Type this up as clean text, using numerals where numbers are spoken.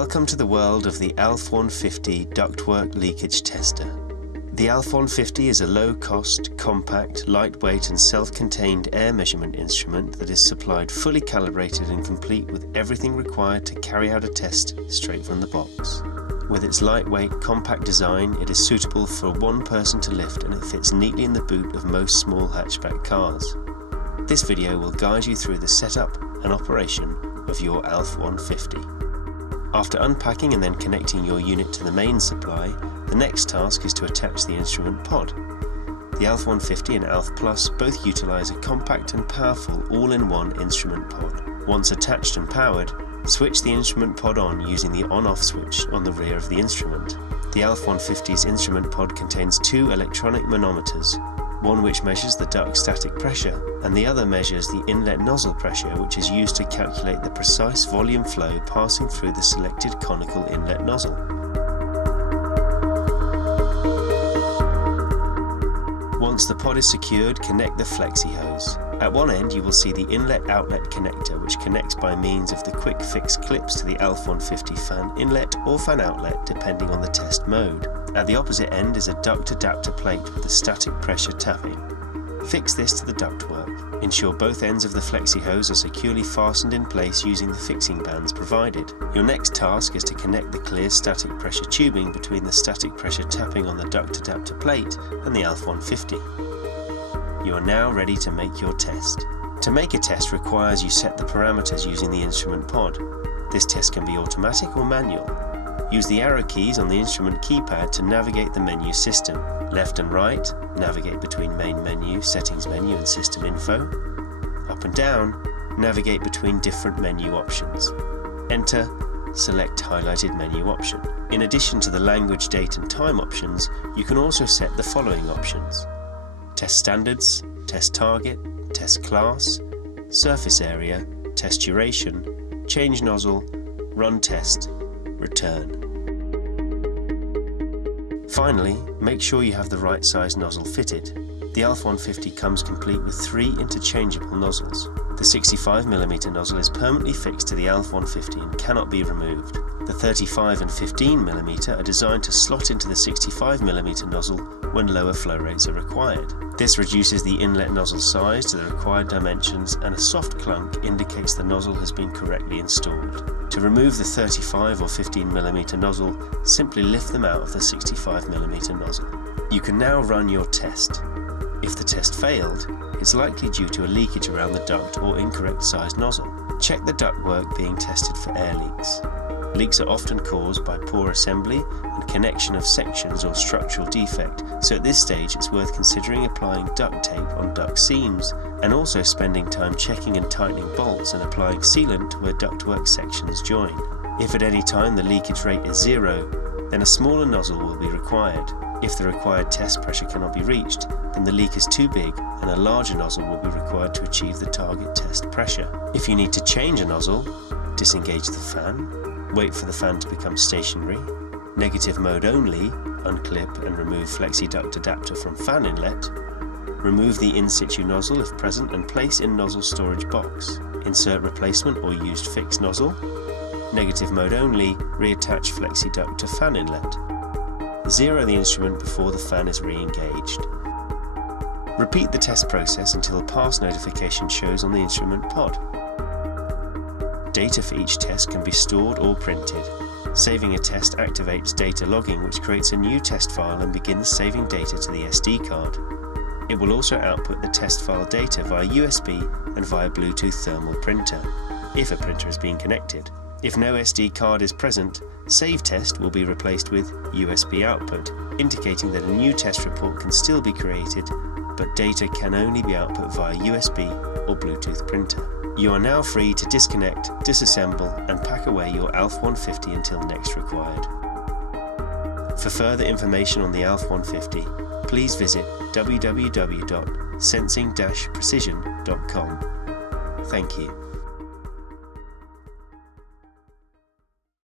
Welcome to the world of the ALF150 Ductwork Leakage Tester. The ALF150 is a low-cost, compact, lightweight and self-contained air measurement instrument that is supplied fully calibrated and complete with everything required to carry out a test straight from the box. With its lightweight, compact design, it is suitable for one person to lift and it fits neatly in the boot of most small hatchback cars. This video will guide you through the setup and operation of your ALF150. After unpacking and then connecting your unit to the main supply, the next task is to attach the instrument pod. The ALF150 and ALF Plus both utilise a compact and powerful all-in-one instrument pod. Once attached and powered, switch the instrument pod on using the on-off switch on the rear of the instrument. The ALF150's instrument pod contains two electronic manometers, one which measures the duct static pressure and the other measures the inlet nozzle pressure, which is used to calculate the precise volume flow passing through the selected conical inlet nozzle. Once the pod is secured, connect the flexi hose. At one end you will see the inlet-outlet connector, which connects by means of the quick fix clips to the ALF150 fan inlet or fan outlet depending on the test mode. At the opposite end is a duct adapter plate with a static pressure tapping. Fix this to the ductwork. Ensure both ends of the flexi hose are securely fastened in place using the fixing bands provided. Your next task is to connect the clear static pressure tubing between the static pressure tapping on the duct adapter plate and the ALF150. You are now ready to make your test. To make a test requires you set the parameters using the instrument pod. This test can be automatic or manual. Use the arrow keys on the instrument keypad to navigate the menu system. Left and right, navigate between main menu, settings menu and system info. Up and down, navigate between different menu options. Enter, select highlighted menu option. In addition to the language, date and time options, you can also set the following options: test standards, test target, test class, surface area, test duration, change nozzle, run test, return. Finally, make sure you have the right size nozzle fitted. The ALF150 comes complete with 3 interchangeable nozzles. The 65mm nozzle is permanently fixed to the ALF150 and cannot be removed. The 35 and 15mm are designed to slot into the 65mm nozzle when lower flow rates are required. This reduces the inlet nozzle size to the required dimensions, and a soft clunk indicates the nozzle has been correctly installed. To remove the 35 or 15mm nozzle, simply lift them out of the 65mm nozzle. You can now run your test. If the test failed, it's likely due to a leakage around the duct or incorrect sized nozzle. Check the ductwork being tested for air leaks. Leaks are often caused by poor assembly and connection of sections or structural defect, so at this stage it's worth considering applying duct tape on duct seams and also spending time checking and tightening bolts and applying sealant where ductwork sections join. If at any time the leakage rate is 0, then a smaller nozzle will be required. If the required test pressure cannot be reached, then the leak is too big and a larger nozzle will be required to achieve the target test pressure. If you need to change a nozzle, disengage the fan, wait for the fan to become stationary, negative mode only, unclip and remove flexi duct adapter from fan inlet, remove the in situ nozzle if present and place in nozzle storage box, insert replacement or used fixed nozzle, negative mode only, reattach flexi duct to fan inlet. Zero the instrument before the fan is re-engaged. Repeat the test process until a pass notification shows on the instrument pod. Data for each test can be stored or printed. Saving a test activates data logging, which creates a new test file and begins saving data to the SD card. It will also output the test file data via USB and via Bluetooth thermal printer, if a printer is being connected. If no SD card is present, Save Test will be replaced with USB output, indicating that a new test report can still be created, but data can only be output via USB or Bluetooth printer. You are now free to disconnect, disassemble and pack away your ALF150 until next required. For further information on the ALF150, please visit www.sensing-precision.com. Thank you.